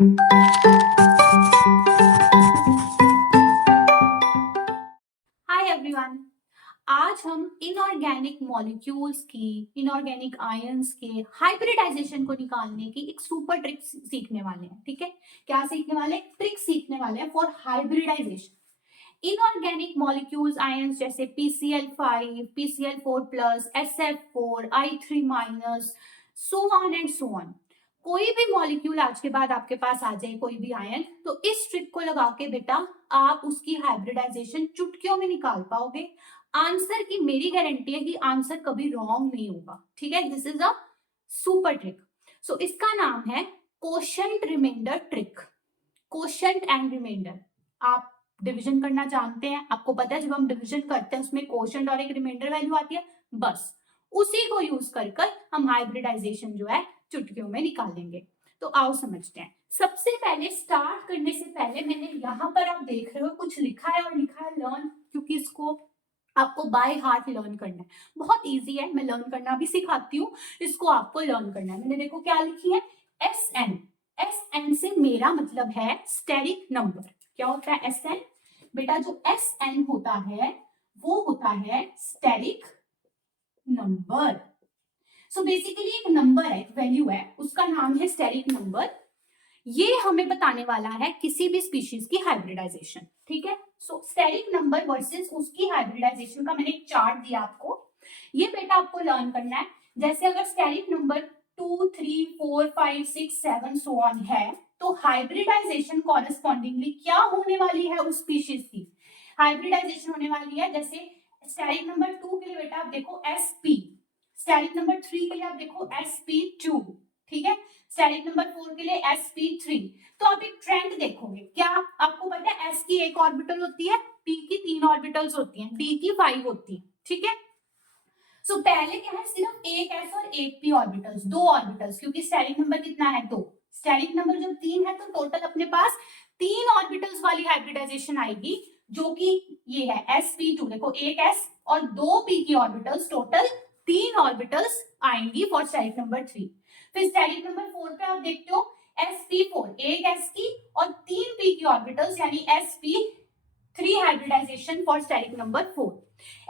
Hi everyone. आज हम inorganic molecules की, इनऑर्गेनिक आयंस के हाइब्रिडाइजेशन को निकालने की एक सुपर ट्रिक सीखने वाले हैं। ठीक है, क्या सीखने वाले? ट्रिक सीखने वाले हैं for hybridization. Inorganic molecules ions जैसे PCl5, PCl4+, SF4, I3-, so on and so on. कोई भी मॉलिक्यूल आज के बाद आपके पास आ जाए, कोई भी आयन, तो इस ट्रिक को लगा के बेटा आप उसकी हाइब्रिडाइजेशन चुटकियों में निकाल पाओगे। आंसर की मेरी गारंटी है कि आंसर कभी रॉन्ग नहीं होगा। ठीक है, this is a super trick. So इसका नाम है quotient remainder trick. Quotient and remainder, आप डिवीजन करना जानते हैं, आपको पता है जब हम डिवीजन करते हैं उसमें कोशेंट और एक रिमाइंडर वैल्यू आती है, बस उसी को यूज कर हम हाइब्रिडाइजेशन जो है चुटकियों में निकालेंगे। तो आओ समझते हैं। सबसे पहले स्टार्ट करने से पहले मैंने यहाँ पर आप देख रहे हो कुछ लिखा है, और लिखा है लर्न, क्योंकि इसको आपको बाय हार्ट लर्न करना है। बहुत इजी है, मैं लर्न करना भी सिखाती हूँ, इसको आपको लर्न करना है। मैंने देखो क्या लिखी है, SN। SN से मेरा मतलब है स्टेरिक नंबर। क्या होता है SN? बेटा जो SN होता है वो होता है स्टेरिक नंबर। सो बेसिकली एक नंबर है, एक वैल्यू है, उसका नाम है स्टेरिक नंबर। ये हमें बताने वाला है किसी भी स्पीशीज की हाइब्रिडाइजेशन। ठीक है, सो स्टेरिक नंबर वर्सेस उसकी हाइब्रिडाइजेशन का मैंने एक चार्ट दिया आपको, ये बेटा आपको लर्न करना है। जैसे अगर स्टेरिक नंबर 2, 3, 4, 5, 6, 7 सो ऑन है, तो हाइब्रिडाइजेशन कॉरेस्पॉन्डिंगली क्या होने वाली है उस स्पीशीज की? हाइब्रिडाइजेशन होने वाली है, जैसे स्टेरिक नंबर 2 के लिए बेटा आप देखो SP, स्टेरिक नंबर 3 के लिए आप देखो SP2, ठीक है, स्टेरिक नंबर 4 के लिए SP3। तो आप एक ट्रेंड देखोगे, क्या आपको पता है S की एक ऑर्बिटल होती है, P की 3 ऑर्बिटल्स होती हैं, D की 5 होती है। ठीक है, सो पहले क्या है, सिर्फ एक S और एक P ऑर्बिटल्स, 2 ऑर्बिटल्स, क्योंकि स्टेरिक नंबर कितना है 2, स्टेरिक नंबर जब 3 है तो टोटल अपने पास 3 ऑर्बिटल्स वाली हाइब्रिडाइजेशन आएगी, जो कि ये है SP2। देखो एक S और 2 P की ऑर्बिटल्स, टोटल 3 ऑर्बिटल्स आएंगी फॉर स्टेरिक नंबर 3। फिर स्टेरिक नंबर 4 पे आप देखते हो SP4, एक S की और 3 P की ऑर्बिटल्स, यानी SP3 hybridisation for steric number 4।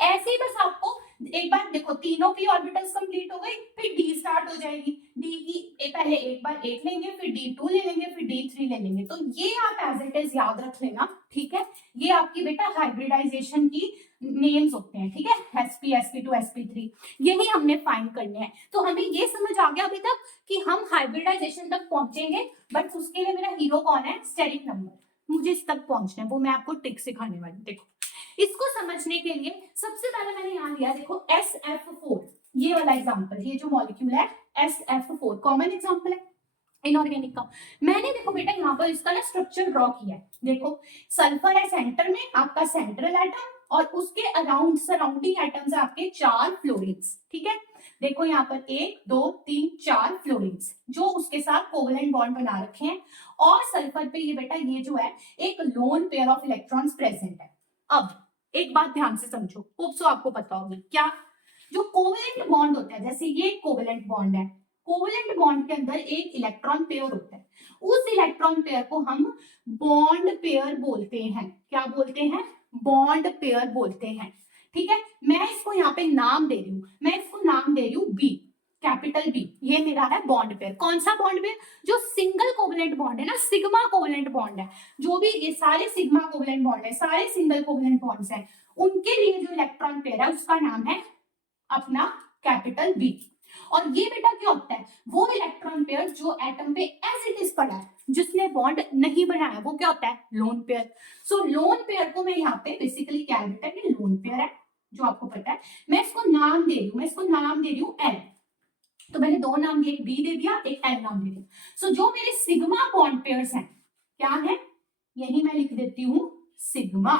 ऐसे ही बस आपको एक बार देखो, तीनों की ऑर्बिटल्स कंप्लीट हो गई, फिर डी स्टार्ट हो जाएगी। डी की पहले एक बार एक लेंगे, फिर D2 ले लेंगे, फिर D3 ले लेंगे। तो ये आप एज इट इज याद रख लेना। ठीक है, ये आपकी बेटा हाइब्रिडाइजेशन की नेम्स होते हैं। ठीक है, SP, SP2, SP3, यही हमने फाइंड करने हैं। तो हमें ये समझ आ गया अभी तक कि हम हाइब्रिडाइजेशन तक पहुंचेंगे, बट उसके लिए मेरा हीरो कौन है? Steric number. मुझे इस तक पहुंचना है, वो मैं आपको ट्रिक सिखाने वाली। देखो, इसको समझने के लिए सबसे पहले मैंने यहां लिया, देखो SF4, ये वाला एग्जांपल, ये जो मॉलिक्यूल है SF4 कॉमन एग्जांपल है इनऑर्गेनिक का। मैंने देखो बेटा यहाँ पर इसका ना स्ट्रक्चर ड्रॉ किया है। देखो सल्फर है सेंटर में, आपका सेंट्रल एटम, और उसके अराउंड सराउंडिंग एटम्स है आपके 4 फ्लोरीन्स। ठीक है, देखो यहाँ पर 1, 2, 3, 4 फ्लोरीन्स जो उसके साथ कोवेलेंट बॉन्ड बना रखे हैं। और सल्फर पे ये बेटा ये जो है एक lone pair of electrons present है। अब एक बात ध्यान से समझो, होप सो आपको पता होगी, क्या जो कोवेलेंट बॉन्ड होता है, जैसे ये कोवेलेंट बॉन्ड है, कोवेलेंट बॉन्ड के अंदर एक इलेक्ट्रॉन पेयर होता है, उस इलेक्ट्रॉन पेयर को हम बॉन्ड पेयर बोलते हैं। क्या बोलते हैं? बॉन्ड पेयर बोलते हैं। ठीक है, मैं इसको यहाँ पे नाम दे रही हूँ, मैं इसको नाम दे रही हूँ B, कैपिटल B। ये मेरा है बॉन्ड पेयर। कौन सा बॉन्ड पेयर? जो सिंगल कोवेलेंट बॉन्ड है ना, सिग्मा कोवेलेंट बॉन्ड है, जो भी ये सारे सिग्मा कोवेलेंट बॉन्ड है, सारे सिंगल कोवेलेंट बॉन्ड्स हैं, उनके लिए जो इलेक्ट्रॉन पेयर है उसका नाम है अपना कैपिटल B। और ये बेटा क्या होता है? वो इलेक्ट्रॉन पेयर जो एटम पे एज इट इज पड़ा है, जिसने बॉन्ड नहीं बनाया, वो क्या होता है? Lone pair. So lone pair को मैं यहाँ पे बेसिकली क्या लिखता है कि लोन पेयर है, जो आपको पता है। मैं इसको नाम दे रही हूँ, मैं इसको नाम दे रही हूँ L। तो मैंने 2 नाम दिए, एक B दे दिया, एक L नाम दे दिया। सो जो मेरे सिग्मा बॉन्ड पेयर्स हैं, क्या है? यही मैं लिख देती हूँ सिग्मा।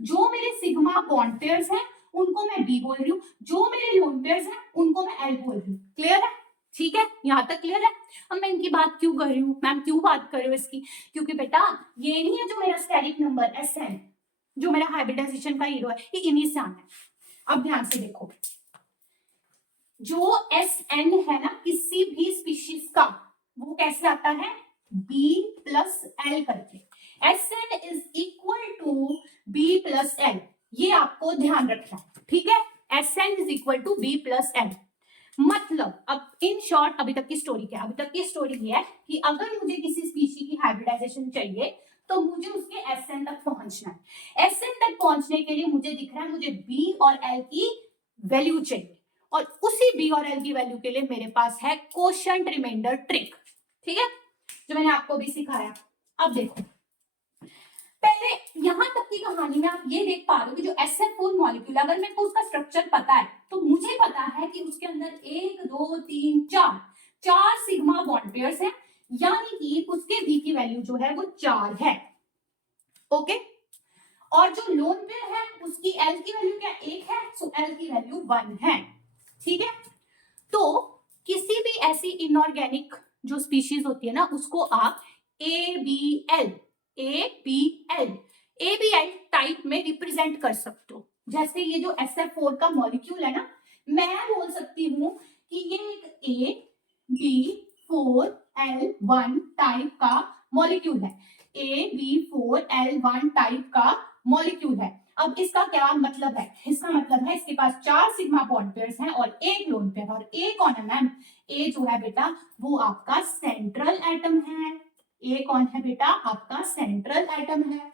जो मेरे सिग्मा बॉन्ड पेयर्स हैं उनको मैं B बोल रही हूँ, जो मेरे लोन पेयर्स हैं उनको मैं L बोल रही हूँ। क्लियर है? ठीक है, यहां तक क्लियर है? अब मैं इनकी बात क्यों कर रही हूँ, मैम क्यों बात कर रही हूँ इसकी? क्योंकि बेटा ये नहीं है जो मेरा स्टेरिक नंबर SN, जो मेरा हाइब्रिडाइजेशन का हीरो है, ये इन्हीं से आना है। अब ध्यान से देखो, जो SN है ना किसी भी स्पीशीज का, वो कैसे आता है? बी प्लस एल करके, Sn is equal to B plus L, ये आपको ध्यान रखना है, ठीक है। Sn is equal to B plus L, मतलब अब इन शॉर्ट अभी तक की स्टोरी क्या है? अभी तक की स्टोरी ये है कि अगर मुझे किसी स्पीशी की हाइब्रिडाइजेशन चाहिए तो मुझे उसके Sn तक पहुंचना है। Sn तक पहुंचने के लिए मुझे दिख रहा है मुझे B और L की वैल्यू चाहिए, और उसी B और L की वैल्यू के लिए मेरे पास है कोशेंट रिमाइंडर ट्रिक, ठीक है, जो मैंने आपको भी सिखाया। अब देखो, पहले यहां तक की कहानी में आप ये देख पा रहे हो कि जो SF4 मॉलिक्यूल, अगर मेरे को उसका स्ट्रक्चर पता है तो मुझे पता है कि उसके अंदर 1 2 3 4 सिग्मा बॉन्ड पेयर्स हैं, यानी कि उसके बी की वैल्यू जो है वो 4 है, ओके। और जो लोन पेयर है उसकी एल की वैल्यू क्या 1 है, सो एल की वैल्यू 1 है, ठीक है। तो किसी भी ऐसी इनऑर्गेनिक जो स्पीशीज होती है ना उसको आप ABL ABL टाइप में रिप्रेजेंट कर सकते हो। जैसे ये जो SF4 का मॉलिक्यूल है ना, मैं बोल सकती हूँ कि ये एक AB4L1 टाइप का मॉलिक्यूल है, AB4L1 टाइप का मॉलिक्यूल है। अब इसका क्या मतलब है? इसका मतलब है इसके पास 4 सिग्मा बॉन्ड पेयर्स हैं और एक लोन पेयर, और ए कौन है मैम? ए जो है बेटा वो आपका सेंट्रल एटम है। ए कौन है बेटा? आपका सेंट्रल एटम है।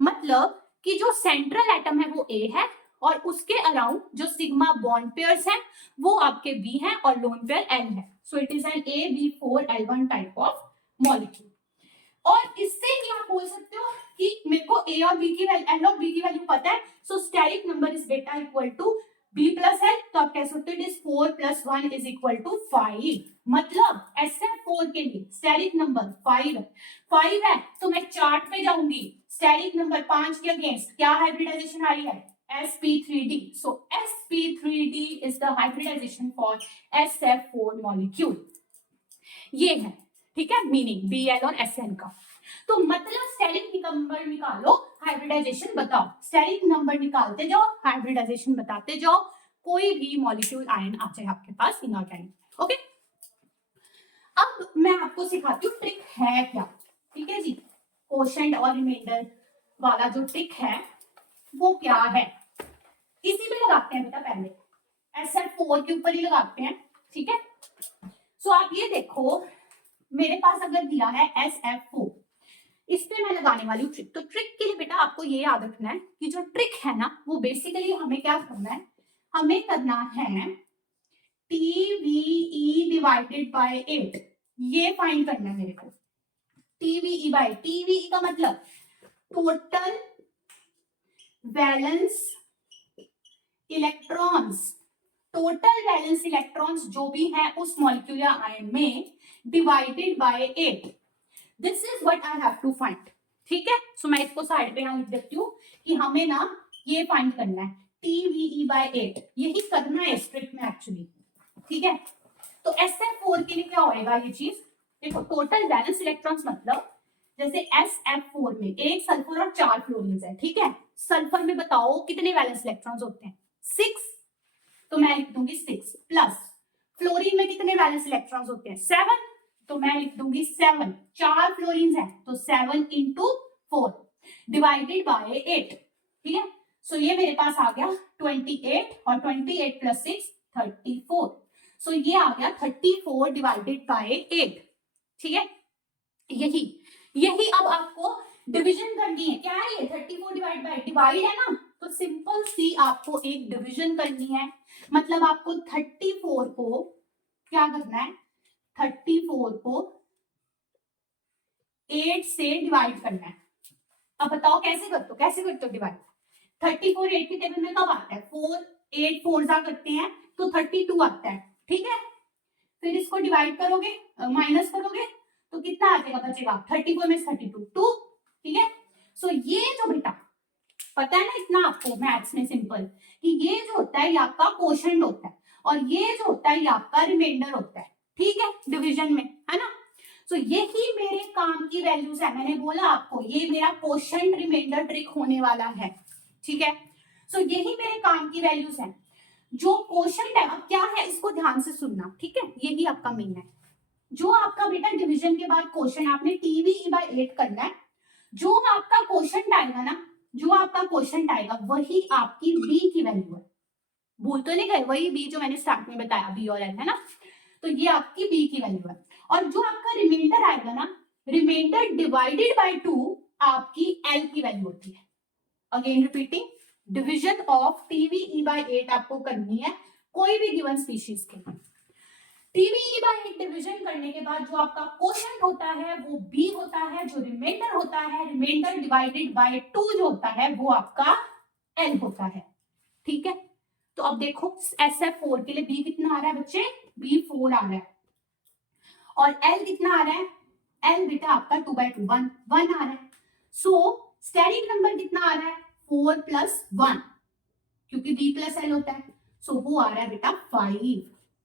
मतलब कि जो सेंट्रल एटम है वो ए है और उसके अराउंड जो सिग्मा बॉन्ड पेयर्स हैं वो आपके बी हैं और लोन पेयर एल है। So it is an AB4L1 type of molecule. और इससे ही आप बोल सकते हो कि मेरे को ए और बी की वैल्यू, एल और बी की वैल्यू पता है, सो स्टेरिक नंबर इज बेटा equal to B plus L, तो आप कह सकते हो it is 4 + 1 is equal to 5। मतलब SF4 के लिए स्टेरिक नंबर 5 है, तो मैं चार्ट पे जाऊंगी, स्टेरिक नंबर 5 के अगेंस्ट क्या हाइब्रिडाइजेशन आ रही है? sp3d। So sp3d is the hybridization for SF4 molecule. ये है, ठीक है, मीनिंग BL और SN का। तो मतलब स्टेरिक नंबर निकालो, हाइब्रिडाइजेशन बताओ, स्टेरिक नंबर निकालते जाओ, हाइब्रिडाइजेशन बताते जाओ, कोई भी मॉलिक्यूल आयन आ जाए आपके पास इनऑर्गेनिक, ओके। अब मैं आपको सिखाती हूँ ट्रिक है क्या, ठीक है जी। कोशेंट और रिमाइंडर वाला जो ट्रिक है वो क्या है, इसी पे लगाते हैं बेटा, पहले SF4 के ऊपर ही लगाते हैं, ठीक है। सो आप ये देखो, मेरे पास अगर दिया है SF4, इस पे मैं लगाने वाली हूँ ट्रिक। तो ट्रिक के लिए बेटा आपको ये याद रखना है कि जो ट्रिक है ना वो बेसिकली हमें क्या करना है, हमें करना है TVE डिवाइडेड बाय 8, ये फाइंड करना है मेरे को। TVE का मतलब total valence electrons, total valence electrons जो भी है उस मॉलिक्यूलर आयन में divided by 8, this is what I have to find, ठीक है। सो मैं इसको साइड पे यहां लिख देती हूँ कि हमें ना ये फाइंड करना है TVE बाय 8, यही करना है इस ट्रिक में एक्चुअली, ठीक है। तो SF4 के लिए क्या होएगा ये चीज, देखो टोटल वैलेंस इलेक्ट्रॉन्स मतलब जैसे SF4 में एक सल्फर और 4 फ्लोरीन है, ठीक है। सल्फर में बताओ कितने वैलेंस इलेक्ट्रॉन्स होते हैं? 6, तो मैं लिख दूंगी 6 प्लस, फ्लोरीन में कितने वैलेंस इलेक्ट्रॉन्स होते हैं? 7, तो मैं लिख दूंगी 7, 4 फ्लोरीन है तो 7 × 4 डिवाइडेड बाय 8, ठीक है। सो ये मेरे पास आ गया 28 और 28 + 6 34, सो ये आ गया 34 डिवाइडेड बाय 8, ठीक है। यही यही अब आपको डिवीजन करनी है, क्या है ये 34 डिवाइड बाय, डिवाइड है ना, तो सिंपल सी आपको एक डिवीजन करनी है, मतलब आपको 34 को क्या करना है, 34 को 8 से डिवाइड करना है। अब बताओ कैसे करते हो डिवाइड? 34 8 के टेबल में कब आता है? 4 8 4 जा करते हैं तो 32 आता है, ठीक है। फिर इसको डिवाइड करोगे, माइनस करोगे तो कितना आ जाएगा, बचेगा 34 में 32 2, ठीक है। सो ये जो बेटा पता है ना इतना आपको मैथ्स में सिंपल, कि ये जो होता है ये आपका कोशेंट होता है और ये जो होता है ये आपका रिमाइंडर होता है, ठीक है, डिवीजन में, है ना। सो यही मेरे काम की वैल्यूज है, मैंने बोला आपको ये मेरा कोशेंट रिमाइंडर ट्रिक होने वाला है, ठीक है। सो यही मेरे काम की वैल्यूज है। जो कोशेंट है अब क्या है इसको ध्यान से सुनना, ठीक है, ये भी आपका मेन है। जो आपका बेटा डिवीजन के बाद क्वेश्चन आपने टीवीई बाय 8 करना है, जो आपका क्वेश्चन आएगा ना, जो आपका क्वेश्चन आएगा वही आपकी बी की वैल्यू है। भूल तो नहीं गए, वही बी जो मैंने स्टार्ट में बताया, बी और एल है ना। तो ये आपकी बी की वैल्यू है। और जो आपका रिमाइंडर आएगा ना, रिमाइंडर डिवाइडेड बाय 2 आपकी एल की वैल्यू होती है। अगेन रिपीटिंग, डिवीजन ऑफ टीवीई बाय 8 आपको करनी है कोई भी गिवन स्पीशीज के लिए। टीवीई बाय 8 डिवीजन करने के बाद जो आपका क्वोशंट होता है वो बी होता है, जो रिमाइंडर होता है, रिमाइंडर डिवाइडेड बाय 2 जो होता है वो आपका एल होता है। ठीक है, तो अब देखो SF4 के लिए बी कितना आ रहा है बच्चे, B4 आ रहा है। और एल कितना आ रहा है, एल बेटा आपका 2/2 1 1 आ रहा है। सो स्टेरिक नंबर कितना आ रहा है, 4 + 1, क्योंकि बी प्लस एल होता है। सो वो आ रहा है बेटा 5।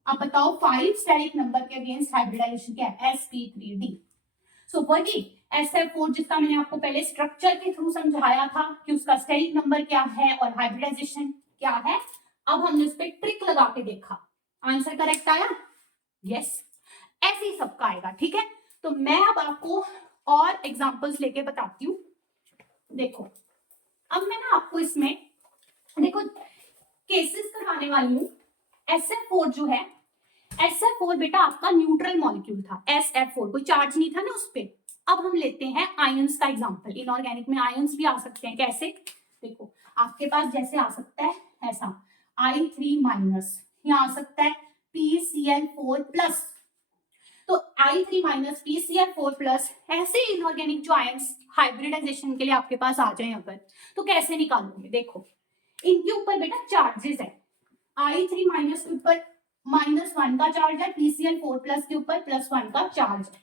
अब बताओ 5 स्टेरिक नंबर के अगेंस्ट हाइब्रिडाइजेशन क्या है, sp3d। सो वही SF4 जिसका मैंने आपको पहले स्ट्रक्चर के थ्रू समझाया था कि उसका स्टेरिक नंबर क्या है और हाइब्रिडाइजेशन क्या है, अब हमने उस पर ट्रिक लगा के देखा, आंसर करेक्ट आया। यस, ऐसे ही सबका आएगा। ठीक है, तो मैं अब आपको और एग्जांपल्स लेके बताती हूँ। देखो अब मैं ना आपको इसमें देखो केसेस करवाने वाली हूँ। SF4 जो है, SF4 बेटा आपका न्यूट्रल मॉलिक्यूल था, SF4 कोई चार्ज नहीं था ना उस पे। अब हम लेते हैं आयंस का एग्जांपल। इनऑर्गेनिक में आयंस भी आ सकते हैं, कैसे, देखो आपके पास जैसे आ सकता है ऐसा I3- यहाँ आ सकता है PCl4+, तो I3- PCl4+, ऐसे इनऑर्गेनिक जो आयंस हाइब्रिडाइजेशन के लिए आपके पास आ जाए अगर, तो कैसे निकालोगे। देखो इनके ऊपर बेटा चार्जेस है, I3- के ऊपर -1 का चार्ज है, PCl4+ के ऊपर +1 का चार्ज है।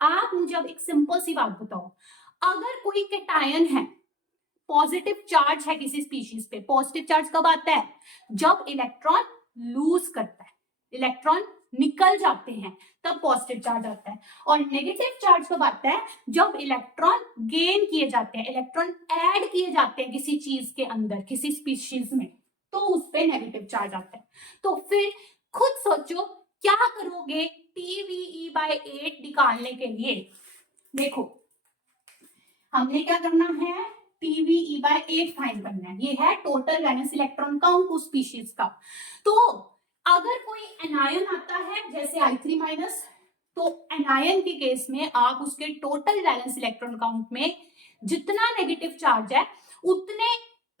आप मुझे अब एक सिंपल सी बात बताओ, अगर कोई कैटायन है, पॉजिटिव चार्ज है किसी स्पीशीज पे, पॉजिटिव चार्ज कब आता है, जब इलेक्ट्रॉन लूज करता है, इलेक्ट्रॉन निकल जाते हैं तब पॉजिटिव चार्ज आता है। और नेगेटिव चार्ज कब आता है, जब इलेक्ट्रॉन गेन किए जाते हैं, इलेक्ट्रॉन ऐड किए जाते हैं किसी चीज के अंदर, किसी स्पीशीज में, तो उस पर नेगेटिव चार्ज आता है। तो फिर खुद सोचो क्या करोगे TVE/8 निकालने के लिए। देखो हमने क्या करना है, TVE/8 फाइंड करना है। ये है टोटल वैलेंस इलेक्ट्रॉन काउंट उस स्पीशीज का। तो अगर कोई एनायन आता है जैसे I3-, तो एनायन के केस में आप उसके टोटल वैलेंस इलेक्ट्रॉन काउंट में जितना नेगेटिव चार्ज है उतने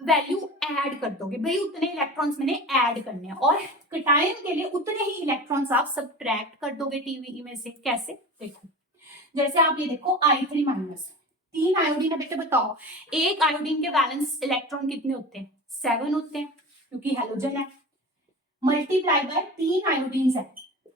वैल्यू ऐड कर दोगे, भाई उतने इलेक्ट्रॉन्स मैंने ऐड करने हैं। और कैटायन के लिए उतने ही इलेक्ट्रॉन्स आप सब्ट्रैक्ट कर दोगे TVE में से। कैसे, देखो जैसे आप ये देखो I3-, 3 आयोडीन है बेटे, बताओ एक आयोडीन के वैलेंस इलेक्ट्रॉन कितने होते हैं, 7 होते हैं, क्योंकि हेलोजन है। मल्टीप्लाई बाय 3 आयोडीन है,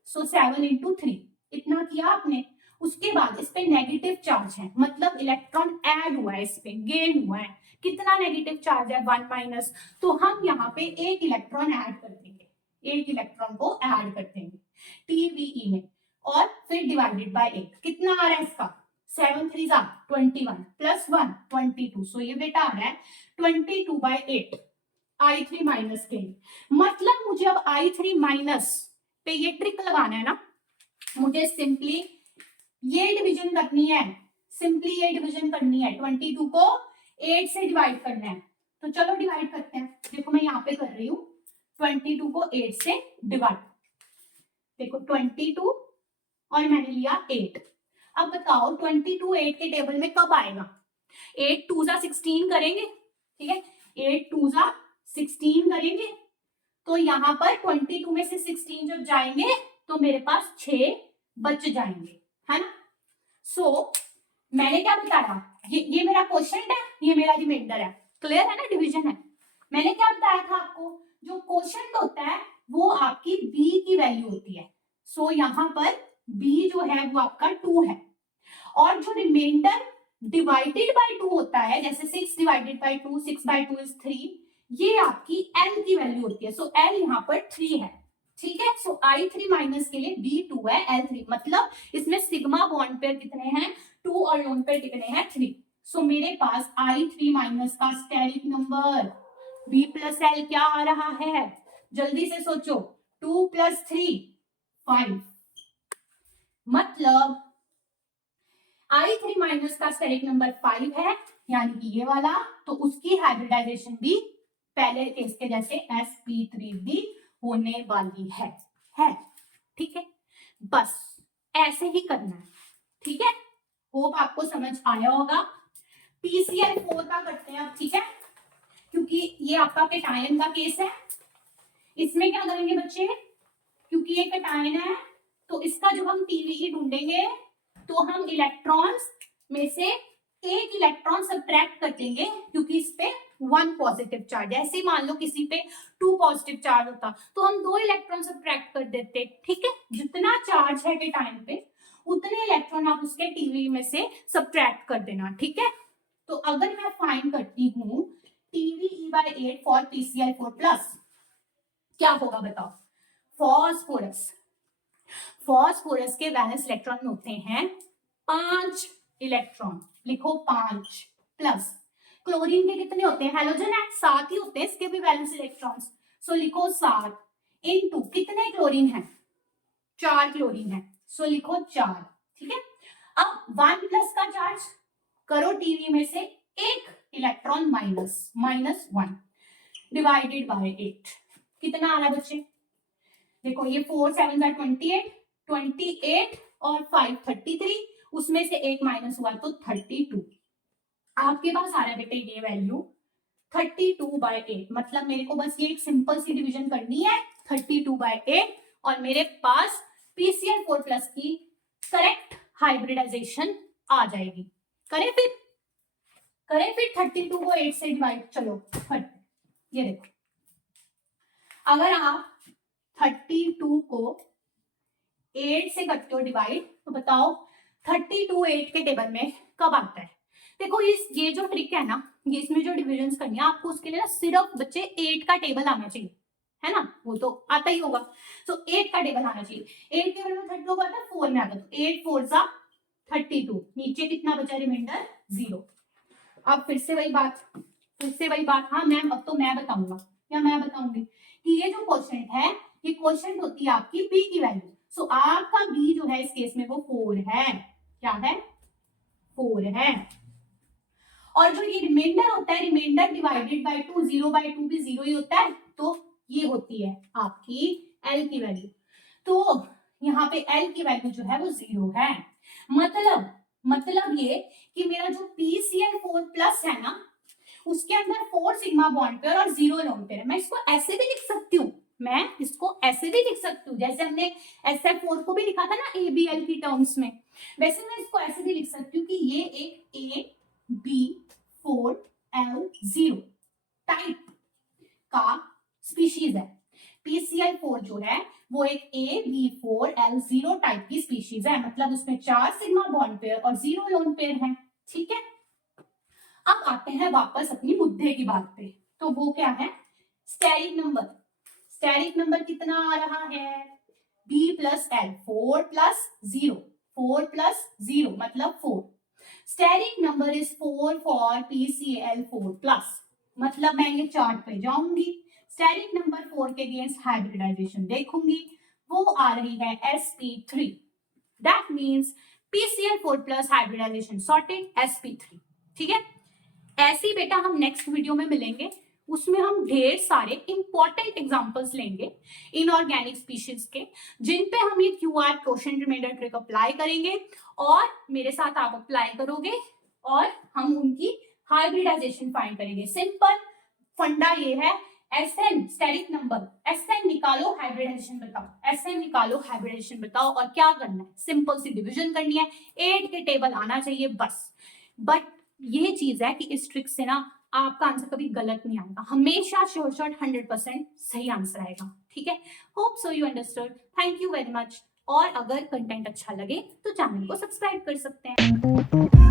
सो 7 × 3 इतना किया आपने। उसके बाद इस पे नेगेटिव चार्ज है, मतलब इलेक्ट्रॉन ऐड हुआ है, इस पे गेन हुआ है। कितना नेगेटिव चार्ज है, 1-, तो हम यहाँ पे एक इलेक्ट्रॉन ऐड कर देंगे, एक इलेक्ट्रॉन को ऐड कर देंगे TVE में, और फिर डिवाइडेड बाय 8 कितना आ रहा है इसका, 7 × 3 = 21 +1 22, सो ये बेटा आ रहा है 22/8 I3- के लिए। मतलब मुझे अब I3- पे ये ट्रिक लगाना है ना, मुझे सिंपली ये डिवीजन करनी है, सिंपली ये डिवीजन करनी है, 22 को 8 से डिवाइड करना है। तो चलो डिवाइड करते हैं। देखो मैं यहाँ पे कर रही हूँ 22 को 8 से डिवाइड। देखो 22 और मैंने लिया 8। अब बताओ 22 8 के टेबल में कब आएगा, 8 2 = 16 करेंगे, ठीक है, 8 2 = 16 करेंगे, तो यहाँ पर 22 में से 16 जब जाएंगे तो मेरे पास 6 बच जाएंगे, है ना। सो मैंने क्या बताया, ये मेरा क्वेश्चन है, ये मेरा रिमाइंडर है, क्लियर है ना, डिवीजन है। मैंने क्या बताया था आपको, जो क्वेश्चन होता है वो आपकी बी की वैल्यू होती है। सो यहाँ पर बी जो है वो आपका 2 है, और जो रिमाइंडर डिवाइडेड बाय 2 होता है, जैसे 6 / 2, 6/2 = 3, ये आपकी एल की वैल्यू होती है। सो एल यहाँ पर 3 है, ठीक है। सो I3- के लिए B2 है, L3, मतलब इसमें सिग्मा बॉन्ड पेयर कितने हैं, 2, और लोन पेयर कितने हैं, 3। सो मेरे पास I3- का स्टेरिक नंबर B + L क्या आ रहा है, जल्दी से सोचो, 2 + 3 5, मतलब I3 माइनस का स्टेरिक नंबर 5 है, यानी कि ये वाला, तो उसकी हाइब्रिडाइजेशन भी पहले केस के जैसे sp3 भी होने वाली है, ठीक है। बस ऐसे ही करना है, ठीक है। होप आपको समझ आया होगा। PCl4 का करते हैं अब, ठीक है, क्योंकि ये आपका कैटायन का केस है। इसमें क्या करेंगे बच्चे, क्योंकि ये कैटायन है तो इसका जब हम TVE ढूंढेंगे तो हम इलेक्ट्रॉन्स में से एक इलेक्ट्रॉन सब्ट्रैक्ट कर देंगे, क्योंकि इस पे 1 पॉजिटिव चार्ज, ऐसे मान लो किसी पे 2 पॉजिटिव चार्ज होता तो हम 2 इलेक्ट्रॉन सब्ट्रैक्ट कर देते, ठीक है। जितना चार्ज है कैटायन पे उतने इलेक्ट्रॉन आप उसके TVE में से सब्ट्रैक्ट कर देना, ठीक है। तो अगर मैं फाइंड करती हूँ TVE/8 फॉर PCl4+, क्या होगा बताओ। फॉस्फोरस के वैलेंस इलेक्ट्रॉन में होते हैं 5 इलेक्ट्रॉन, लिखो 5, प्लस क्लोरीन के कितने होते हैं, हैलोजन है 7 ही होते हैं इसके भी वैलेंस इलेक्ट्रॉन्स, सो लिखो 7 इनटू कितने क्लोरीन है, 4 क्लोरीन है, सो लिखो 4, ठीक है। अब 1 प्लस का चार्ज करो टीवी में से एक इलेक्ट्रॉन -1 डिवाइडेड बाय 8, कितना आ रहा है बच्चे, देखो ये 4 7 28 और 5 33, उसमें से एक माइनस हुआ तो 32, आपके पास आ रहा है बेटे ये वैल्यू 32/8, मतलब मेरे को बस ये एक सिंपल सी डिवीजन करनी है 32/8 और मेरे पास PCl4+ की करेक्ट हाइब्रिडाइजेशन आ जाएगी। करें फिर 32 को 8 से डिवाइड, चलो ये देखो, अगर आप 32 को 8 से करते हो डिवाइड तो बताओ 32 8 के टेबल में कब आता है। देखो ये जो ट्रिक है ना, ये इसमें जो डिविजन्स करनी है आपको, उसके लिए ना सिर्फ बच्चे 8 का टेबल आना चाहिए, है ना, वो तो आता ही होगा। तो 8 का टेबल आना चाहिए, 8 टेबल में 32 आता है, 4 में आता है, तो 8 4 सा 32, नीचे कितना बचा रिमाइंडर 0। अब फिर से वही बात, हाँ मैम अब तो मैं बताऊंगा, या मैं बताऊंगी कि ये जो क्वेश्चन है, ये क्वेश्चन होती है आपकी बी की वैल्यू, सो आपका बी जो है इस केस में वो 4 है, क्या है 4 है। और जो ये रिमाइंडर होता है, रिमाइंडर डिवाइडेड बाय 2, 0/2 भी 0 ही होता है, तो ये होती है आपकी एल की वैल्यू, तो यहाँ पे एल की वैल्यू जो है वो 0 है। मतलब ये कि मेरा जो PCl4+ है ना, उसके अंदर 4 सिग्मा बॉन्ड पेयर और 0 लोन पेयर है। मैं इसको ऐसे भी लिख सकती हूँ, जैसे हमने SF4 को भी लिखा था ना ABL की टर्म्स में, वैसे मैं इसको ऐसे भी लिख सकती हूँ कि ये एक AB4L0 टाइप का स्पीशीज है। PCl4 जो है वो एक AB4L0 टाइप की स्पीशीज है, मतलब उसमें 4 सिग्मा बॉन्ड पेयर और 0 लोन पेयर है, ठीक है। अब आते हैं वापस अपनी मुद्दे की बात पे, तो वो क्या है, स्टेरिक नंबर कितना आ रहा है, B+L, 4+0 मतलब 4, steric number is 4 for PCl4+, मतलब मैं ये चार्ट पे जाऊंगी, स्टेरिक नंबर 4 के अगेंस्ट हाइब्रिडाइजेशन देखूंगी, वो आ रही है sp3, that means PCl4+ hybridisation sorted sp3, ठीक है। ऐसे ही बेटा हम नेक्स्ट वीडियो में मिलेंगे, उसमें हम ढेर सारे इंपॉर्टेंट एग्जांपल्स लेंगे इनऑर्गेनिक स्पीशीज के, जिन पे हम ये QR question reminder trick apply करेंगे और मेरे साथ आप अप्लाई करोगे और हम उनकी हाइब्रिडाइजेशन फाइंड करेंगे। सिंपल फंडा ये है, SN स्टेरिक नंबर, SN निकालो हाइब्रिडाइजेशन बताओ और क्या करना है, सिंपल सी डिवीजन करनी है, 8 के टेबल आना चाहिए बस। बट ये चीज है कि इस ट्रिक से ना आपका आंसर कभी गलत नहीं आएगा, हमेशा श्योर 100% सही आंसर आएगा, ठीक है। Hope so you understood, thank you very much. और अगर कंटेंट अच्छा लगे तो चैनल को सब्सक्राइब कर सकते हैं।